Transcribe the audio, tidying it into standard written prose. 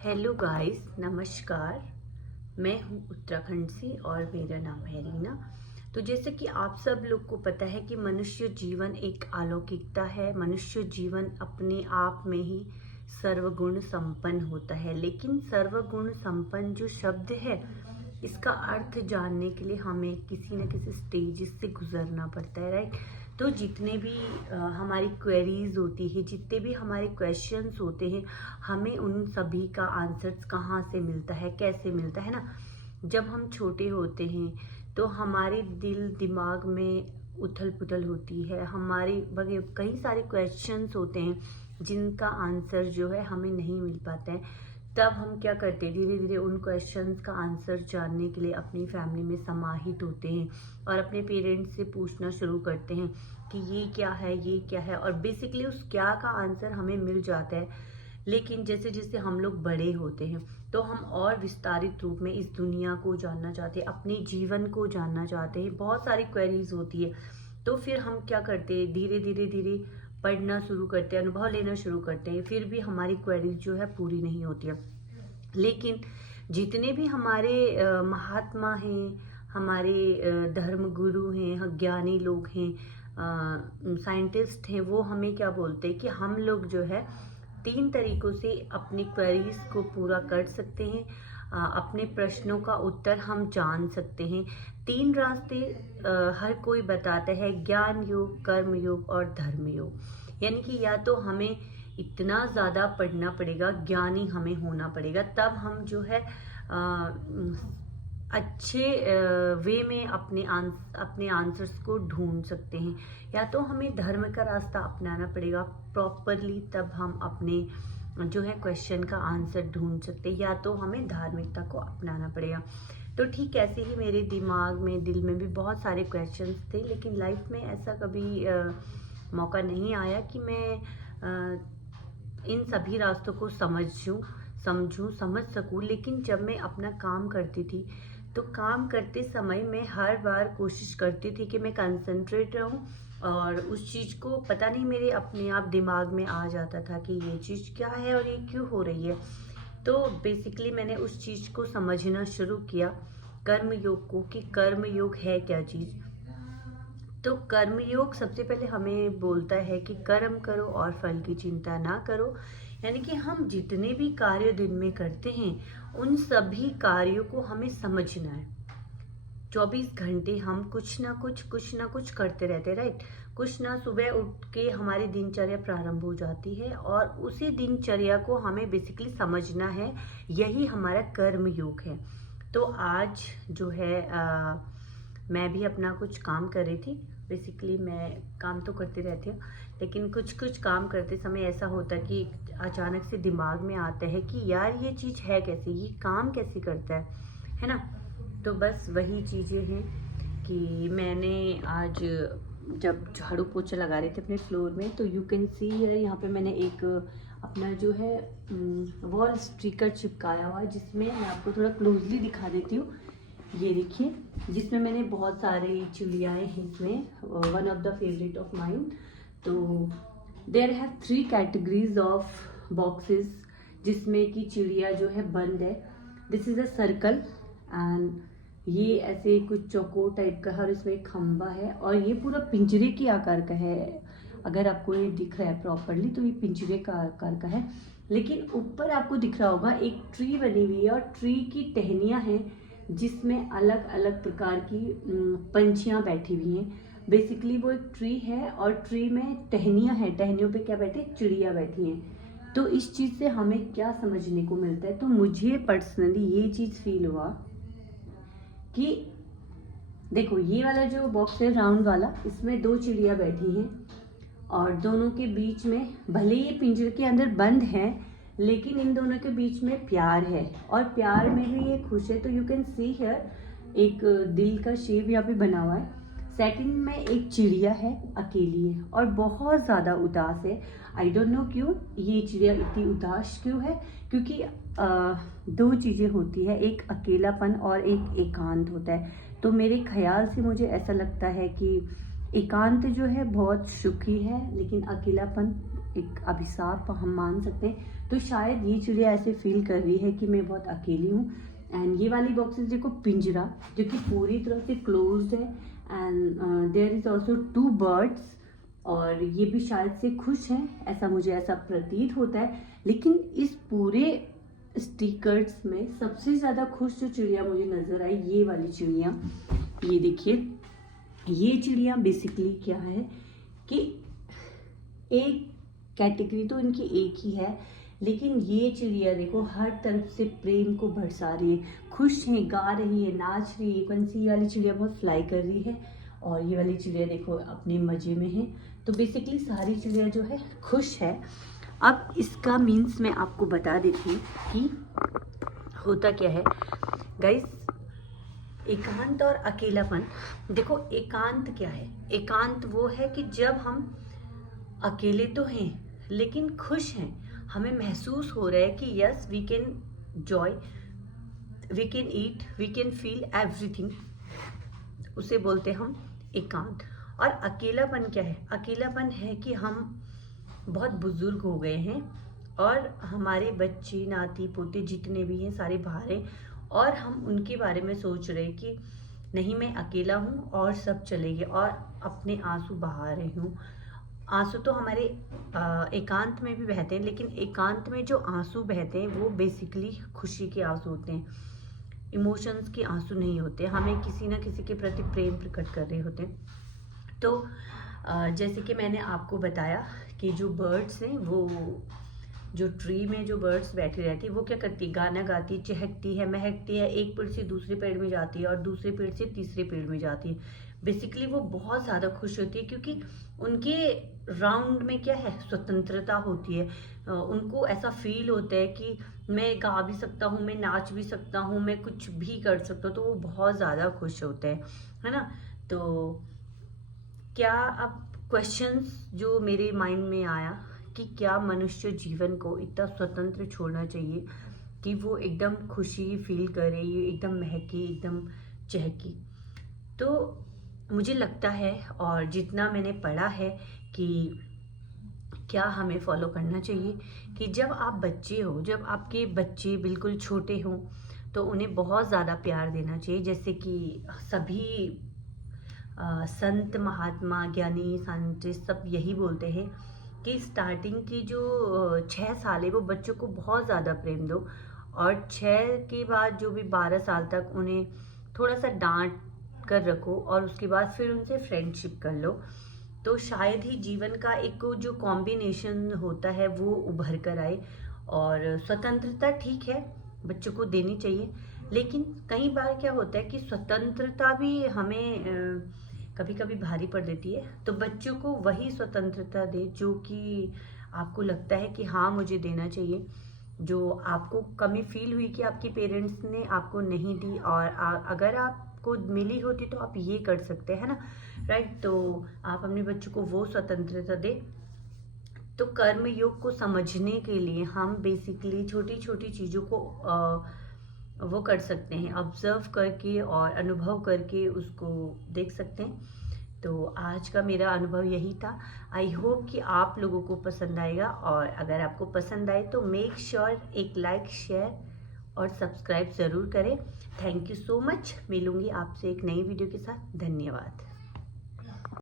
Hello guys, नमस्कार। मैं हूँ उत्तराखंड से और मेरा नाम है रीना। तो जैसे कि आप सब लोग को पता है कि मनुष्य जीवन एक अलौकिकता है। मनुष्य जीवन अपने आप में ही सर्वगुण संपन्न होता है, लेकिन सर्वगुण संपन्न जो शब्द है, इसका अर्थ जानने के लिए हमें किसी न किसी स्टेजेस से गुजरना पड़ता है, राइट। तो जितने भी हमारी क्वेरीज होती है, जितने भी हमारे क्वेश्चंस होते हैं, हमें उन सभी का आंसर्स कहाँ से मिलता है, कैसे मिलता है ना। जब हम छोटे होते हैं तो हमारे दिल दिमाग में उथल पुथल होती है, हमारे कई सारे क्वेश्चंस होते हैं जिनका आंसर जो है हमें नहीं मिल पाता है। तब हम क्या करते हैं, धीरे धीरे उन क्वेश्चंस का आंसर जानने के लिए अपनी फैमिली में समाहित होते हैं और अपने पेरेंट्स से पूछना शुरू करते हैं कि ये क्या है, ये क्या है, और बेसिकली उस क्या का आंसर हमें मिल जाता है। लेकिन जैसे जैसे हम लोग बड़े होते हैं तो हम और विस्तारित रूप में इस दुनिया को जानना चाहते हैं, अपने जीवन को जानना चाहते हैं, बहुत सारी क्वेरीज होती है। तो फिर हम क्या करते हैं, धीरे धीरे धीरे पढ़ना शुरू करते हैं, अनुभव लेना शुरू करते हैं, फिर भी हमारी क्वेरीज जो है पूरी नहीं होती है। लेकिन जितने भी हमारे महात्मा हैं, हमारे धर्म गुरु हैं, ज्ञानी लोग हैं, साइंटिस्ट हैं, वो हमें क्या बोलते हैं कि हम लोग जो है 3 तरीकों से अपनी क्वेरीज को पूरा कर सकते हैं। अपने प्रश्नों का उत्तर हम जान सकते हैं। 3 रास्ते हर कोई बताता है: ज्ञान योग, कर्म योग और धर्म योग। यानी कि या तो हमें इतना ज़्यादा पढ़ना पड़ेगा, ज्ञानी हमें होना पड़ेगा, तब हम जो है अच्छे वे में अपने आंसर्स को ढूंढ सकते हैं। या तो हमें धर्म का रास्ता अपनाना पड़ेगा प्रॉपरली, तब हम अपने जो है क्वेश्चन का आंसर ढूंढ सकते हैं, या तो हमें धार्मिकता को अपनाना पड़ेगा। तो ठीक ऐसे ही मेरे दिमाग में, दिल में भी बहुत सारे क्वेश्चंस थे, लेकिन लाइफ में ऐसा कभी मौका नहीं आया कि मैं इन सभी रास्तों को समझ सकूं। लेकिन जब मैं अपना काम करती थी तो काम करते समय मैं हर बार कोशिश करती थी कि मैं कंसंट्रेट रहूं, और उस चीज़ को पता नहीं मेरे अपने आप दिमाग में आ जाता था कि ये चीज़ क्या है और ये क्यों हो रही है। तो बेसिकली मैंने उस चीज़ को समझना शुरू किया, कर्म योग को, कि कर्म योग है क्या चीज़। तो कर्मयोग सबसे पहले हमें बोलता है कि कर्म करो और फल की चिंता ना करो। यानी कि हम जितने भी कार्य दिन में करते हैं, उन सभी कार्यों को हमें समझना है। 24 घंटे हम कुछ ना कुछ करते रहते हैं, राइट। कुछ ना, सुबह उठ के हमारी दिनचर्या प्रारंभ हो जाती है और उसी दिनचर्या को हमें बेसिकली समझना है। यही हमारा कर्म योग है। तो आज जो है मैं भी अपना कुछ काम कर रही थी। बेसिकली मैं काम तो करती रहती हूँ, लेकिन कुछ कुछ काम करते समय ऐसा होता है कि अचानक से दिमाग में आता है कि यार ये चीज़ है कैसे, ये काम कैसे करता है ना। तो बस वही चीज़ें हैं कि मैंने आज जब झाड़ू पोछा लगा रहे थे अपने फ्लोर में, तो यू कैन सी है, यहाँ पे मैंने एक अपना जो है वॉल स्टिकर चिपकाया हुआ है, जिसमें मैं आपको थोड़ा क्लोजली दिखा देती हूँ। ये देखिए, जिसमें मैंने बहुत सारी चिड़ियाएँ हैं इसमें, one of the favourite of mind. तो there have 3 categories of boxes जिसमें कि चिड़िया जो है बंद है। This is a circle, and ये ऐसे कुछ चौकोर टाइप का है, और इसमें एक खंबा है, और ये पूरा पिंजरे के आकार का है। अगर आपको ये दिख रहा है प्रॉपरली तो ये पिंजरे का आकार का है। लेकिन ऊपर आपको दिख रहा होगा एक ट्री बनी हुई है, और ट्री की टहनियाँ हैं जिसमें अलग अलग प्रकार की पंछियाँ बैठी हुई हैं। बेसिकली वो एक ट्री है और ट्री में टहनियाँ हैं, टहनियों पे क्या बैठे, चिड़िया बैठी हैं। तो इस चीज़ से हमें क्या समझने को मिलता है, तो मुझे पर्सनली ये चीज़ फील हुआ कि देखो, ये वाला जो बॉक्स है राउंड वाला, इसमें 2 चिड़िया बैठी हैं, और दोनों के बीच में, भले ये पिंजरे के अंदर बंद है, लेकिन इन दोनों के बीच में प्यार है, और प्यार में भी ये खुश है। तो यू कैन सी हियर एक दिल का शेप यहाँ पे बना हुआ है। सेकंड में एक चिड़िया है, अकेली है और बहुत ज़्यादा उदास है। आई डोंट नो क्यों ये चिड़िया इतनी उदास क्यों है, क्योंकि 2 चीज़ें होती है, एक अकेलापन और एक एकांत होता है। तो मेरे ख्याल से मुझे ऐसा लगता है कि एकांत जो है बहुत सुखी है, लेकिन अकेलापन एक अभिशाप हम मान सकते हैं। तो शायद ये चिड़िया ऐसे फील कर रही है कि मैं बहुत अकेली हूँ। एंड ये वाली बॉक्सेस देखो, पिंजरा जो कि पूरी तरह से क्लोज्ड है। And there is also 2 birds, और ये भी शायद से खुश हैं, ऐसा मुझे ऐसा प्रतीत होता है। लेकिन इस पूरे स्टिकर्स में सबसे ज़्यादा खुश जो चिड़िया मुझे नज़र आई, ये वाली चिड़िया। ये देखिए, ये चिड़िया बेसिकली क्या है कि एक कैटेगरी तो इनकी एक ही है, लेकिन ये चिड़िया देखो हर तरफ से प्रेम को बरसा रही है, खुश है, गा रही है, नाच रही है। कौन-सी वाली चिड़िया बहुत फ्लाई कर रही है, और ये वाली चिड़िया देखो अपने मज़े में है। तो बेसिकली सारी चिड़िया जो है खुश है। अब इसका मीन्स मैं आपको बता देती हूँ कि होता क्या है गाइस। एकांत और अकेलापन, देखो एकांत क्या है? एकांत वो है कि जब हम अकेले तो हैं लेकिन खुश हैं, हमें महसूस हो रहा है कि yes we can joy, we can eat, we can feel everything, उसे बोलते हम एकांत। और अकेलापन क्या है? अकेलापन है कि हम बहुत बुजुर्ग हो गए हैं और हमारे बच्चे नाती पोते जितने भी हैं सारे बाहर हैं, और हम उनके बारे में सोच रहे हैं कि नहीं मैं अकेला हूँ और सब चले गए, और अपने आंसू बहा रही हूँ। आंसू तो हमारे एकांत में भी बहते हैं, लेकिन एकांत में जो आंसू बहते हैं वो बेसिकली खुशी के आंसू होते हैं, इमोशंस के आंसू नहीं होते। हमें किसी ना किसी के प्रति प्रेम प्रकट कर रहे होते हैं। तो जैसे कि मैंने आपको बताया कि जो बर्ड्स हैं, वो जो ट्री में जो बर्ड्स बैठी रहती है वो क्या करती है? गाना गाती, चहकती है, महकती है, एक पेड़ से दूसरे पेड़ में जाती है और दूसरे पेड़ से तीसरे पेड़ में जाती है। बेसिकली वो बहुत ज़्यादा खुश होती है क्योंकि उनके राउंड में क्या है? स्वतंत्रता होती है। उनको ऐसा फील होता है कि मैं गा भी सकता हूँ, मैं नाच भी सकता हूँ, मैं कुछ भी कर सकता हूँ, तो वो बहुत ज़्यादा खुश होते हैं, है ना? तो क्या अब क्वेश्चंस जो मेरे माइंड में आया कि क्या मनुष्य जीवन को इतना स्वतंत्र छोड़ना चाहिए कि वो एकदम खुशी फील करे, ये एकदम महके, एकदम चहके। तो मुझे लगता है, और जितना मैंने पढ़ा है, कि क्या हमें फॉलो करना चाहिए कि जब आप बच्चे हो, जब आपके बच्चे बिल्कुल छोटे हों, तो उन्हें बहुत ज़्यादा प्यार देना चाहिए। जैसे कि सभी संत महात्मा ज्ञानी साइंटिस्ट सब यही बोलते हैं कि स्टार्टिंग की जो 6 साल है वो बच्चों को बहुत ज़्यादा प्रेम दो, और 6 के बाद जो भी 12 साल तक उन्हें थोड़ा सा डांट कर रखो, और उसके बाद फिर उनसे फ्रेंडशिप कर लो। तो शायद ही जीवन का एक जो कॉम्बिनेशन होता है वो उभर कर आए। और स्वतंत्रता ठीक है, बच्चों को देनी चाहिए, लेकिन कई बार क्या होता है कि स्वतंत्रता भी हमें कभी कभी भारी पड़ देती है। तो बच्चों को वही स्वतंत्रता दे जो कि आपको लगता है कि हाँ मुझे देना चाहिए, जो आपको कमी फील हुई कि आपके पेरेंट्स ने आपको नहीं दी, और अगर आपको मिली होती तो आप ये कर सकते हैं ना, राइट? तो आप अपने बच्चों को वो स्वतंत्रता दें। तो कर्म योग को समझने के लिए हम बेसिकली छोटी छोटी चीज़ों को वो कर सकते हैं, ऑब्जर्व करके और अनुभव करके उसको देख सकते हैं। तो आज का मेरा अनुभव यही था। आई होप कि आप लोगों को पसंद आएगा, और अगर आपको पसंद आए तो मेक श्योर एक लाइक, शेयर और सब्सक्राइब ज़रूर करें। Thank you so much. मिलूंगी आपसे एक नई वीडियो के साथ। धन्यवाद।